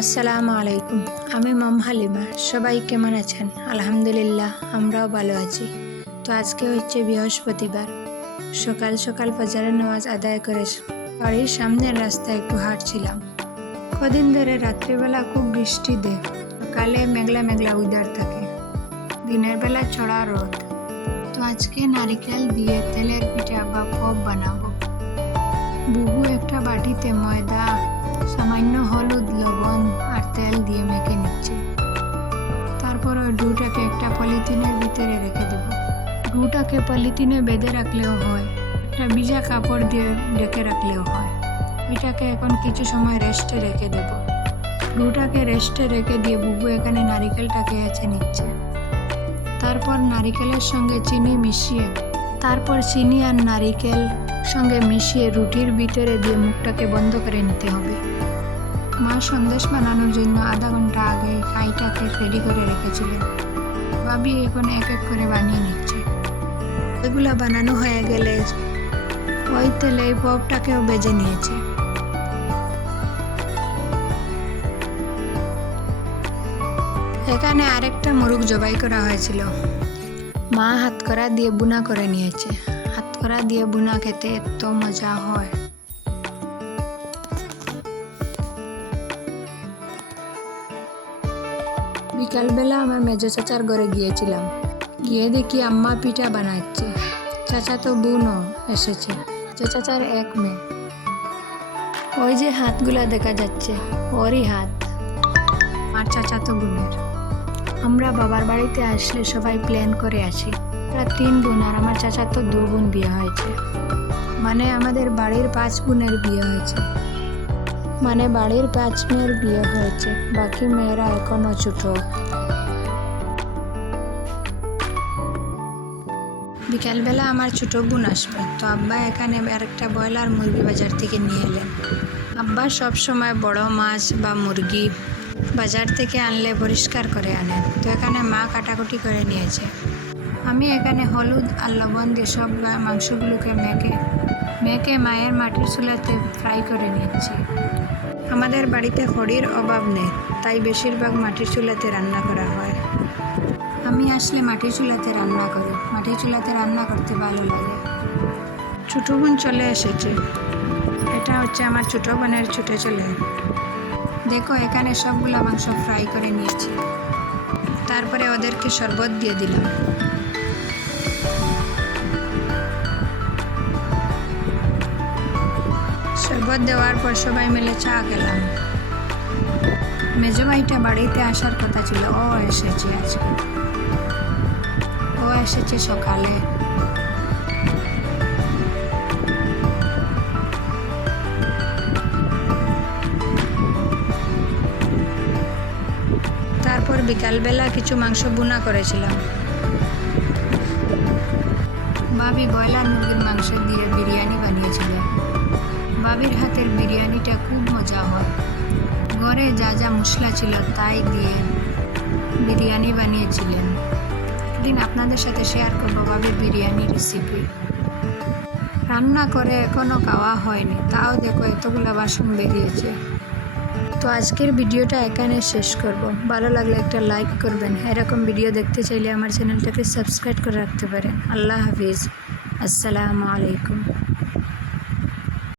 আসসালামু আলাইকুম। আমি মম হালিমা। সবাই কেমন আছেন? আলহামদুলিল্লাহ, আমরাও ভালো আছি। তো আজকে হচ্ছে বৃহস্পতিবার। সকাল সকাল ফজরের নামাজ আদায় করে বাড়ির সামনের রাস্তায় একটু হাঁটছিলাম। কদিন ধরে রাত্রিবেলা খুব বৃষ্টি দেয়, সকালে মেঘলা মেঘলা ওয়েদার থাকে, দিনের বেলা চড়া রোদ। তো আজকে নারিকেল দিয়ে তেলের পিঠা বা পপ বানাবো। বুবু একটা বাটিতে ময়দা, সামান্য হলুদ, লবণ আর তেল দিয়ে মেখে নিচ্ছে। তারপর ওই ডুটাকে একটা পলিথিনের ভিতরে রেখে দেব। ডুটাকে পলিথিনে বেঁধে রাখলেও হয়, একটা ভিজা কাপড় দিয়ে ঢেকে রাখলেও হয়। এটাকে এখন কিছু সময় রেস্টে রেখে দেব। ডুটাকে রেস্টে রেখে দিয়ে বুবু এখানে নারিকেলটাকে এঁচে নিচ্ছে। তারপর নারিকেলের সঙ্গে চিনি আর নারিকেল সঙ্গে মিশিয়ে রুটির ভিতরে দিয়ে মুখটাকে বন্ধ করে নিতে হবে। মা সন্দেশ বানানোর জন্য আধা ঘন্টা আগে কাইটাকে রেডি করে রেখেছিলেন। ভাবি এখন এক এক করে বানিয়ে নিচ্ছে। এগুলা বানানো হয়ে গেলে ওই তেলে পপটাকেও ভেজে নিয়েছে। এখানে আরেকটা মুরগ জবাই করা হয়েছিল। মা হাতকড়া দিয়ে বুনা করে নিয়েছে। হাতকড়া দিয়ে বুনা খেতে এত মজা হয়। বিকালবেলা আমার মেজো চাচার ঘরে গিয়েছিলাম। গিয়ে দেখি আম্মা পিঠা বানাচ্ছে। চাচা তো বোনও এসেছে। চাচার এক মেয়ে। ওই যে হাতগুলা দেখা যাচ্ছে, ওরই হাত, আর চাচা তো বোনের। আমরা বাবার বাড়িতে আসলে সবাই প্ল্যান করে আসি। আমরা 3 বোন আর আমার চাচা তো 2 বোন বিয়ে হয়েছে। মানে আমাদের বাড়ির 5 বোনের বিয়ে হয়েছে। বাড়ির 5 মেয়ের বিয়ে হয়েছে, বাকি মেয়েরা এখনো ছোট। বিকালবেলা আমার ছোট বোন আসবে, তো আব্বা এখানে আরেকটা ব্রয়লার মুরগি বাজার থেকে নিয়ে এলেন। আব্বা সব সময় বড় মাছ বা মুরগি বাজার থেকে আনলে পরিষ্কার করে আনেন। তো এখানে মা কাটাকুটি করে নিয়েছে। আমি এখানে হলুদ আর লবণ দিয়ে সব মাংসগুলোকে মেখে মায়ের মাটির চুলাতে ফ্রাই করে নিচ্ছি। আমাদের বাড়িতে খড়ির অভাব নেই, তাই বেশিরভাগ মাটির চুলাতে রান্না করা হয়। আমি আসলে মাটির চুলাতে রান্না করি। মাটির চুলাতে রান্না করতে ভালো লাগে। ছোট বোন চলে এসেছে। এটা হচ্ছে আমার ছোট বোনের ছোটো ছেলে। দেখো এখানে সবগুলো মাংস ফ্রাই করে নিয়েছি। তারপরে ওদেরকে শরবত দিয়ে দিলাম। শরবত দেওয়ার পর সবাই মিলে চা খেলাম। মেজো ভাইটা বাড়িতে আসার কথা ছিল, ও এসেছে আজকে। ও এসেছে সকালে। তারপর বিকালবেলা কিছু মাংস ভুনা করেছিলাম। ভাবি ব্রয়লার মুরগির মাংস দিয়ে বিরিয়ানি বানিয়েছিলেন। ভাবির হাতের বিরিয়ানিটা খুব মজা হয়। ঘরে যা যা মশলা ছিল তাই দিয়ে বিরিয়ানি বানিয়েছিলেন। একদিন আপনাদের সাথে শেয়ার করবো ভাবির বিরিয়ানি রেসিপি। রান্না করে এখনও খাওয়া হয়নি, তাও দেখো এতগুলো বাসন বেরিয়েছে। তো আজকের ভিডিওটা এখানে শেষ করব। ভালো লাগলে একটা লাইক করবেন। এরকম ভিডিও দেখতে চাইলে আমার চ্যানেলটাকে সাবস্ক্রাইব করে রাখতে পারেন। আল্লাহ হাফিজ। আসসালামু আলাইকুম।